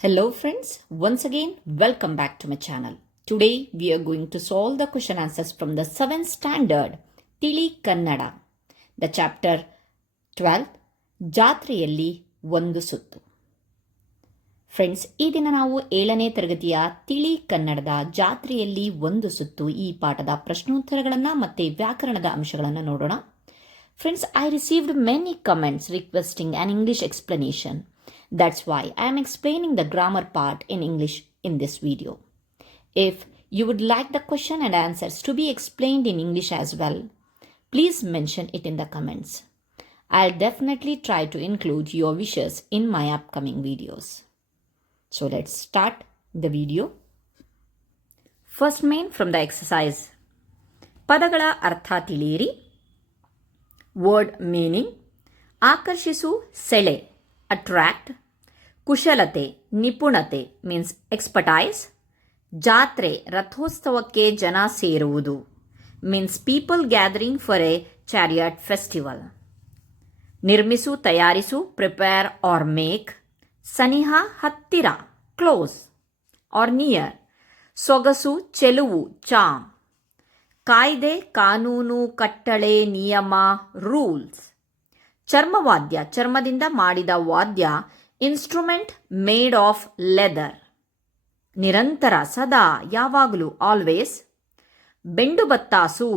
Hello friends, once again welcome back to my channel. Today we are going to solve the question answers from the 7th standard Tili Kannada, the chapter 12 ಜಾತ್ರೆಯಲ್ಲಿ ಒಂದು ಸುತ್ತು. Friends, ಈ ದಿನ ನಾವು 7ನೇ ತರಗತಿಯ ತಿಳಿ ಕನ್ನಡದ ಜಾತ್ರೆಯಲ್ಲಿ ಒಂದು ಸುತ್ತು ಈ ಪಾಠದ ಪ್ರಶ್ನೋತ್ತರಗಳನ್ನು ಮತ್ತೆ ವ್ಯಾಕರಣದ ಅಂಶಗಳನ್ನು ನೋಡೋಣ. Friends, I received many comments requesting an English explanation. That's why I am explaining the grammar part in English in this video. If you would like the question and answers to be explained in English as well, please mention it in the comments. I'll definitely try to include your wishes in my upcoming videos. So let's start the video. First main from the exercise. ಪದಗಳ ಅರ್ಥ ತಿಳಿಯಿರಿ. Word meaning: ಆಕರ್ಷಿಸು, ಸೆಳೆ, attract. ಕುಶಲತೆ, ನಿಪುಣತೆ means expertise. ಜಾತ್ರೆ, ರಥೋತ್ಸವಕ್ಕೆ ಜನ ಸೇರುವುದು means people gathering for a chariot festival. ನಿರ್ಮಿಸು, ತಯಾರಿಸು, ಪ್ರಿಪೇರ್ ಆರ್ ಮೇಕ್. ಸನಿಹ, ಹತ್ತಿರ, ಕ್ಲೋಸ್ ಆರ್ ನಿಯರ್. ಸೊಗಸು, ಚೆಲುವು, ಚಾಮ್. ಕಾಯ್ದೆ, ಕಾನೂನು, ಕಟ್ಟಳೆ, ನಿಯಮ, ರೂಲ್ಸ್. ಚರ್ಮವಾದ್ಯ, ಚರ್ಮದಿಂದ ಮಾಡಿದ ವಾದ್ಯ. Instrument made of leather. ನಿರಂತರ, ಸದಾ, ಯಾವಾಗಲೂ, ಆಲ್ವೇಸ್. ಬೆಂಡು ಬತ್ತಾಸು,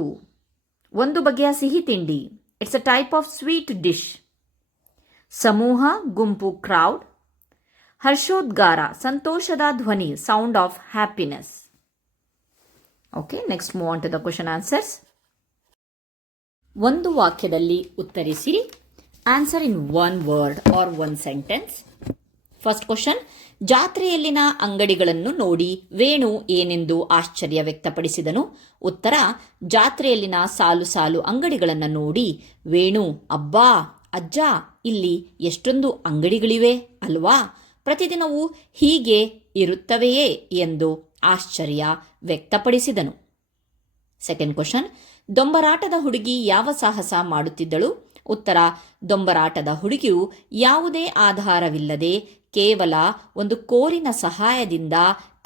ಒಂದು ಬಗೆಯ ಸಿಹಿ ತಿಂಡಿ. It's a type of sweet dish. ಸಮೂಹ, ಗುಂಪು, ಕ್ರೌಡ್. ಹರ್ಷೋದ್ಗಾರ, ಸಂತೋಷದ ಧ್ವನಿ, sound of happiness. Okay, next move on to the question answers. ಒಂದು ವಾಕ್ಯದಲ್ಲಿ ಉತ್ತರಿಸಿರಿ. Answer in one word or one sentence. First question: ಜಾತ್ರೆಯಲ್ಲಿನ ಅಂಗಡಿಗಳನ್ನು ನೋಡಿ ವೇಣು ಏನೆಂದು ಆಶ್ಚರ್ಯ ವ್ಯಕ್ತಪಡಿಸಿದನು. ಉತ್ತರ: ಜಾತ್ರೆಯಲ್ಲಿನ ಸಾಲು ಸಾಲು ಅಂಗಡಿಗಳನ್ನು ನೋಡಿ ವೇಣು, ಅಬ್ಬಾ ಅಜ್ಜ, ಇಲ್ಲಿ ಎಷ್ಟೊಂದು ಅಂಗಡಿಗಳಿವೆ ಅಲ್ವಾ, ಪ್ರತಿದಿನವೂ ಹೀಗೆ ಇರುತ್ತವೆಯೇ ಎಂದು ಆಶ್ಚರ್ಯ ವ್ಯಕ್ತಪಡಿಸಿದನು. ಸೆಕೆಂಡ್ ಕ್ವೆಶ್ಚನ್: ದೊಂಬರಾಟದ ಹುಡುಗಿ ಯಾವ ಸಾಹಸ ಮಾಡುತ್ತಿದ್ದಳು. ಉತ್ತರ: ದೊಂಬರಾಟದ ಹುಡುಗಿಯು ಯಾವುದೇ ಆಧಾರವಿಲ್ಲದೆ ಕೇವಲ ಒಂದು ಕೋರಿನ ಸಹಾಯದಿಂದ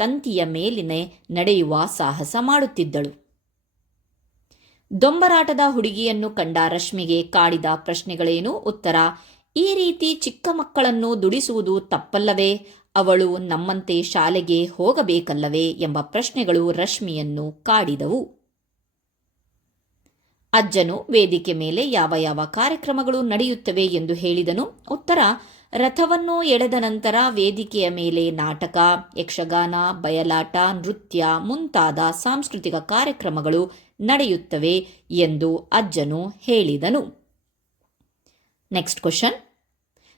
ತಂತಿಯ ಮೇಲಿನ ನಡೆಯುವ ಸಾಹಸ ಮಾಡುತ್ತಿದ್ದಳು. ದೊಂಬರಾಟದ ಹುಡುಗಿಯನ್ನು ಕಂಡ ರಶ್ಮಿಗೆ ಕಾಡಿದ ಪ್ರಶ್ನೆಗಳೇನು. ಉತ್ತರ: ಈ ರೀತಿ ಚಿಕ್ಕ ಮಕ್ಕಳನ್ನು ದುಡಿಸುವುದು ತಪ್ಪಲ್ಲವೇ, ಅವಳು ನಮ್ಮಂತೆ ಶಾಲೆಗೆ ಹೋಗಬೇಕಲ್ಲವೇ ಎಂಬ ಪ್ರಶ್ನೆಗಳು ರಶ್ಮಿಯನ್ನು ಕಾಡಿದವು. ಅಜ್ಜನು ವೇದಿಕೆ ಮೇಲೆ ಯಾವ ಯಾವ ಕಾರ್ಯಕ್ರಮಗಳು ನಡೆಯುತ್ತವೆ ಎಂದು ಹೇಳಿದನು. ಉತ್ತರ: ರಥವನ್ನು ಎಳೆದ ನಂತರ ವೇದಿಕೆಯ ಮೇಲೆ ನಾಟಕ, ಯಕ್ಷಗಾನ, ಬಯಲಾಟ, ನೃತ್ಯ ಮುಂತಾದ ಸಾಂಸ್ಕೃತಿಕ ಕಾರ್ಯಕ್ರಮಗಳು ನಡೆಯುತ್ತವೆ ಎಂದು ಅಜ್ಜನು ಹೇಳಿದನು. ನೆಕ್ಸ್ಟ್ ಕ್ವೆಶ್ಚನ್: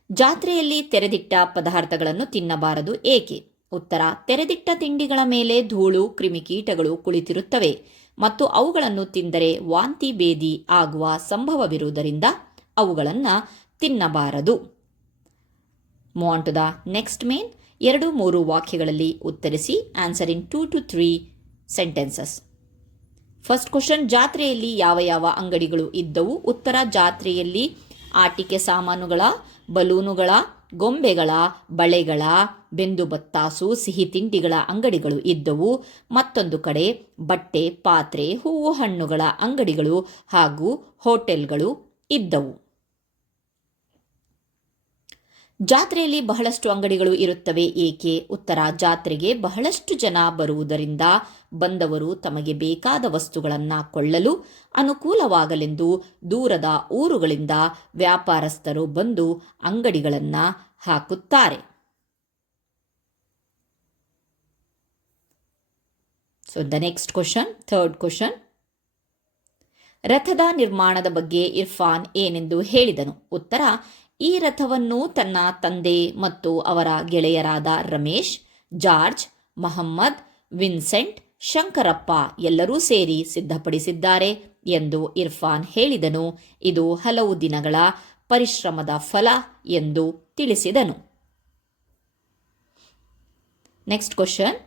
ಜಾತ್ರೆಯಲ್ಲಿ ತೆರೆದಿಟ್ಟ ಪದಾರ್ಥಗಳನ್ನು ತಿನ್ನಬಾರದು, ಏಕೆ. ಉತ್ತರ: ತೆರೆದಿಟ್ಟ ತಿಂಡಿಗಳ ಮೇಲೆ ಧೂಳು, ಕ್ರಿಮಿಕೀಟಗಳು ಕುಳಿತಿರುತ್ತವೆ ಮತ್ತು ಅವುಗಳನ್ನು ತಿಂದರೆ ವಾಂತಿ ಭೇದಿ ಆಗುವ ಸಂಭವವಿರುವುದರಿಂದ ಅವುಗಳನ್ನು ತಿನ್ನಬಾರದು. Move on to the next main. 2-3 ವಾಕ್ಯಗಳಲ್ಲಿ ಉತ್ತರಿಸಿ. Answer in 2 to 3 sentences. First question: ಜಾತ್ರೆಯಲ್ಲಿ ಯಾವ ಯಾವ ಅಂಗಡಿಗಳು ಇದ್ದವು. ಉತ್ತರ: ಜಾತ್ರೆಯಲ್ಲಿ ಆಟಿಕೆ ಸಾಮಾನುಗಳ, ಬಲೂನುಗಳ, ಗೊಂಬೆಗಳ, ಬಳೆಗಳ, ಬೆಂದು ಬತ್ತಾಸು, ಸಿಹಿ ತಿಂಡಿಗಳ ಅಂಗಡಿಗಳು ಇದ್ದವು. ಮತ್ತೊಂದು ಕಡೆ ಬಟ್ಟೆ, ಪಾತ್ರೆ, ಹೂವು ಹಣ್ಣುಗಳ ಅಂಗಡಿಗಳು ಹಾಗೂ ಹೋಟೆಲ್ಗಳು ಇದ್ದವು. ಜಾತ್ರೆಯಲ್ಲಿ ಬಹಳಷ್ಟು ಅಂಗಡಿಗಳು ಇರುತ್ತವೆ, ಏಕೆ. ಉತ್ತರ: ಜಾತ್ರೆಗೆ ಬಹಳಷ್ಟು ಜನ ಬರುವುದರಿಂದ ಬಂದವರು ತಮಗೆ ಬೇಕಾದ ವಸ್ತುಗಳನ್ನು ಕೊಳ್ಳಲು ಅನುಕೂಲವಾಗಲೆಂದು ದೂರದ ಊರುಗಳಿಂದ ವ್ಯಾಪಾರಸ್ಥರು ಬಂದು ಅಂಗಡಿಗಳನ್ನು ಹಾಕುತ್ತಾರೆ. So the next question, third question: ರಥದ ನಿರ್ಮಾಣದ ಬಗ್ಗೆ ಇರ್ಫಾನ್ ಏನೆಂದು ಹೇಳಿದನು. ಉತ್ತರ: ಈ ರಥವನ್ನು ತನ್ನ ತಂದೆ ಮತ್ತು ಅವರ ಗೆಳೆಯರಾದ ರಮೇಶ್, ಜಾರ್ಜ್, ಮಹಮ್ಮದ್, ವಿನ್ಸೆಂಟ್, ಶಂಕರಪ್ಪ ಎಲ್ಲರೂ ಸೇರಿ ಸಿದ್ಧಪಡಿಸಿದ್ದಾರೆ ಎಂದು ಇರ್ಫಾನ್ ಹೇಳಿದನು. ಇದು ಹಲವು ದಿನಗಳ ಪರಿಶ್ರಮದ ಫಲ ಎಂದು ತಿಳಿಸಿದನು. ನೆಕ್ಸ್ಟ್ ಕ್ವೆಶ್ಚನ್: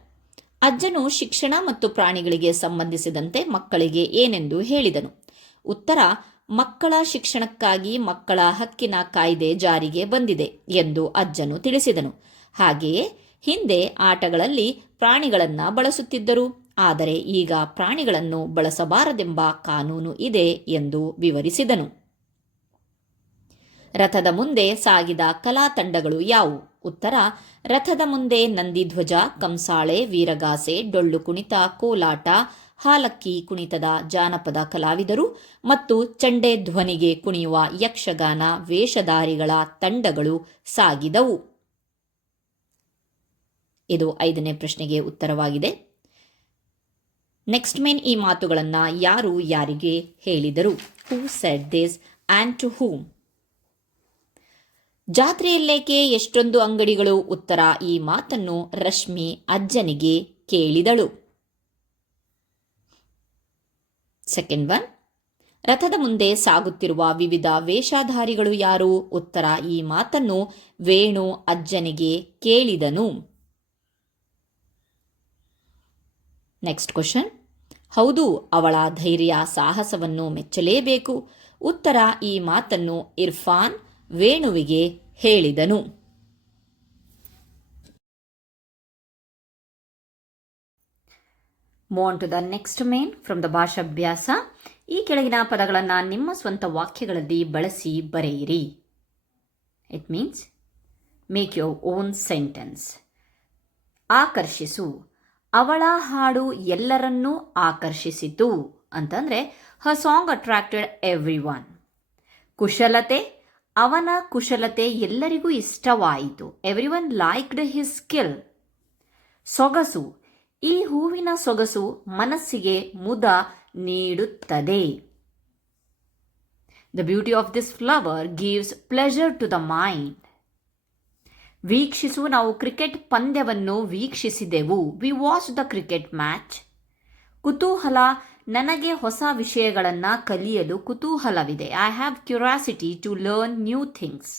ಅಜ್ಜನು ಶಿಕ್ಷಣ ಮತ್ತು ಪ್ರಾಣಿಗಳಿಗೆ ಸಂಬಂಧಿಸಿದಂತೆ ಮಕ್ಕಳಿಗೆ ಏನೆಂದು ಹೇಳಿದನು. ಉತ್ತರ: ಮಕ್ಕಳ ಶಿಕ್ಷಣಕ್ಕಾಗಿ ಮಕ್ಕಳ ಹಕ್ಕಿನ ಕಾಯ್ದೆ ಜಾರಿಗೆ ಬಂದಿದೆ ಎಂದು ಅಜ್ಜನು ತಿಳಿಸಿದನು. ಹಾಗೆಯೇ ಹಿಂದೆ ಆಟಗಳಲ್ಲಿ ಪ್ರಾಣಿಗಳನ್ನು ಬಳಸುತ್ತಿದ್ದರು, ಆದರೆ ಈಗ ಪ್ರಾಣಿಗಳನ್ನು ಬಳಸಬಾರದೆಂಬ ಕಾನೂನು ಇದೆ ಎಂದು ವಿವರಿಸಿದನು. ರಥದ ಮುಂದೆ ಸಾಗಿದ ಕಲಾ ತಂಡಗಳು ಯಾವುವು? ಉತ್ತರ: ರಥದ ಮುಂದೆ ನಂದಿಧ್ವಜ, ಕಂಸಾಳೆ, ವೀರಗಾಸೆ, ಡೊಳ್ಳು ಕುಣಿತ, ಕೋಲಾಟ, ಹಾಲಕ್ಕಿ ಕುಣಿತದ ಜಾನಪದ ಕಲಾವಿದರು ಮತ್ತು ಚಂಡೆ ಧ್ವನಿಗೆ ಕುಣಿಯುವ ಯಕ್ಷಗಾನ ವೇಷಧಾರಿಗಳ ತಂಡಗಳು ಸಾಗಿದವು. ಇದು 5ನೇ ಪ್ರಶ್ನೆಗೆ ಉತ್ತರವಾಗಿದೆ. ನೆಕ್ಸ್ಟ್ ಮೇನ್, ಈ ಮಾತುಗಳನ್ನು ಯಾರು ಯಾರಿಗೆ ಹೇಳಿದರು? Who said this and to whom? ಜಾತ್ರೆಯಲ್ಲೇಕೆ ಎಷ್ಟೊಂದು ಅಂಗಡಿಗಳು? ಉತ್ತರ: ಈ ಮಾತನ್ನು ರಶ್ಮಿ ಅಜ್ಜನಿಗೆ ಕೇಳಿದಳು. ಸೆಕೆಂಡ್ ಒನ್, ರಥದ ಮುಂದೆ ಸಾಗುತ್ತಿರುವ ವಿವಿಧ ವೇಷಧಾರಿಗಳು ಯಾರು? ಉತ್ತರ: ಈ ಮಾತನ್ನು ವೇಣು ಅಜ್ಜನಿಗೆ ಕೇಳಿದನು. ನೆಕ್ಸ್ಟ್ ಕ್ವಶನ್, ಹೌದು, ಅವಳ ಧೈರ್ಯ ಸಾಹಸವನ್ನು ಮೆಚ್ಚಲೇಬೇಕು. ಉತ್ತರ: ಈ ಮಾತನ್ನು ಇರ್ಫಾನ್ ವೇಣುವಿಗೆ ಹೇಳಿದನು. Move on to the next main from the ಭಾಷಾಭ್ಯಾಸ. ಈ ಕೆಳಗಿನ ಪದಗಳನ್ನು ನಿಮ್ಮ ಸ್ವಂತ ವಾಕ್ಯಗಳಲ್ಲಿ ಬಳಸಿ ಬರೆಯಿರಿ. It means make your own sentence. ಆಕರ್ಷಿಸು. ಅವಳ ಹಾಡು ಎಲ್ಲರನ್ನೂ ಆಕರ್ಷಿಸಿತು ಅಂತಂದರೆ her song attracted everyone. ಕುಶಲತೆ. ಅವನ ಕುಶಲತೆ ಎಲ್ಲರಿಗೂ ಇಷ್ಟವಾಯಿತು. Everyone liked his skill. ಸೊಗಸು. ಈ ಹೂವಿನ ಸೊಗಸು ಮನಸ್ಸಿಗೆ ಮುದ ನೀಡುತ್ತದೆ. The beauty of this flower gives pleasure to the mind. ವೀಕ್ಷಿಸು. ನಾವು ಕ್ರಿಕೆಟ್ ಪಂದ್ಯವನ್ನು ವೀಕ್ಷಿಸಿದೆವು. V watch the cricket match. ಕುತೂಹಲ. ನನಗೆ ಹೊಸ ವಿಷಯಗಳನ್ನು ಕಲಿಯಲು ಕುತೂಹಲವಿದೆ. I have curiosity to learn new things.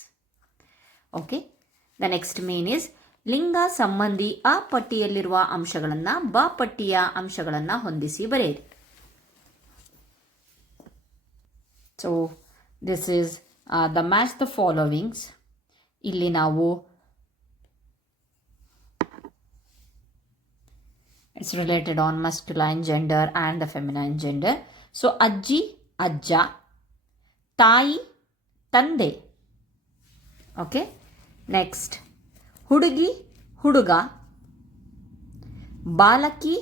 Okay, the next main is ಲಿಂಗ ಸಂಬಂಧಿ. ಆ ಪಟ್ಟಿಯಲ್ಲಿರುವ ಅಂಶಗಳನ್ನು ಬ ಪಟ್ಟಿಯ ಅಂಶಗಳನ್ನು ಹೊಂದಿಸಿ ಬರೆಯಿರಿ. So this is the match the followings. ಇಲ್ಲಿ ನಾವು it's related on masculine gender and the feminine gender. So ಅಜ್ಜಿ ಅಜ್ಜ, ತಾಯಿ ತಂದೆ. ಓಕೆ, ನೆಕ್ಸ್ಟ್ ಹುಡುಗಿ ಹುಡುಗ, ಬಾಲಕಿ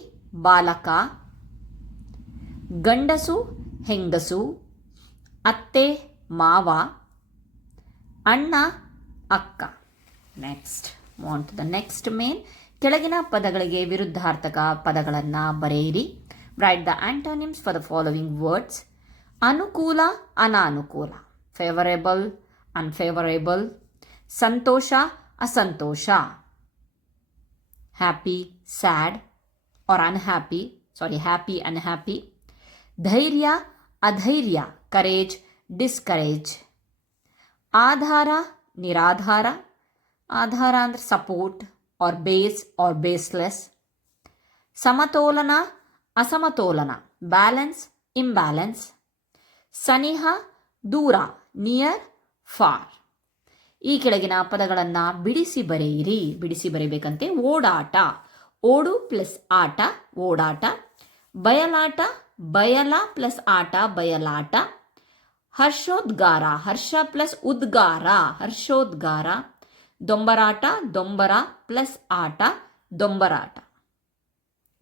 ಬಾಲಕ, ಗಂಡಸು ಹೆಂಗಸು, ಅತ್ತೆ ಮಾವ, ಅಣ್ಣ ಅಕ್ಕ. Next move on to the next main. ಕೆಳಗಿನ ಪದಗಳಿಗೆ ವಿರುದ್ಧಾರ್ಥಕ ಪದಗಳನ್ನು ಬರೆಯಿರಿ. Write the antonyms for the following words. ಅನುಕೂಲ ಅನಾನುಕೂಲ. Favourable unfavourable. ಸಂತೋಷ ಅಸಂತೋಷ. Happy sad or unhappy. Happy unhappy. ಧೈರ್ಯ ಅಧೈರ್ಯ. Courage discourage. ಆಧಾರ ನಿರಾಧಾರ. ಆಧಾರ ಅಂದರೆ support or base or baseless. ಸಮತೋಲನ ಅಸಮತೋಲನ. Balance imbalance. ಸನಿಹ ದೂರ. Near far. ಈ ಕೆಳಗಿನ ಪದಗಳನ್ನು ಬಿಡಿಸಿ ಬರೆಯಿರಿ. ಬಿಡಿಸಿ ಬರೀಬೇಕಂತೆ. ಓಡಾಟ. ಓಡು ಪ್ಲಸ್ ಆಟ ಓಡಾಟ. ಬಯಲಾಟ. ಬಯಲ ಪ್ಲಸ್ ಆಟ ಬಯಲಾಟ. ಹರ್ಷೋದ್ಗಾರ. ಹರ್ಷ ಪ್ಲಸ್ ಉದ್ಗಾರ ಹರ್ಷೋದ್ಗಾರ. ದೊಂಬರಾಟ. ದೊಂಬರ ಪ್ಲಸ್ ಆಟ ದೊಂಬರಾಟ.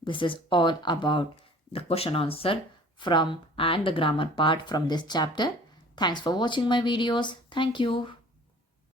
This is all about the question answer from and the grammar part from this chapter. Thanks for watching my videos. Thank you.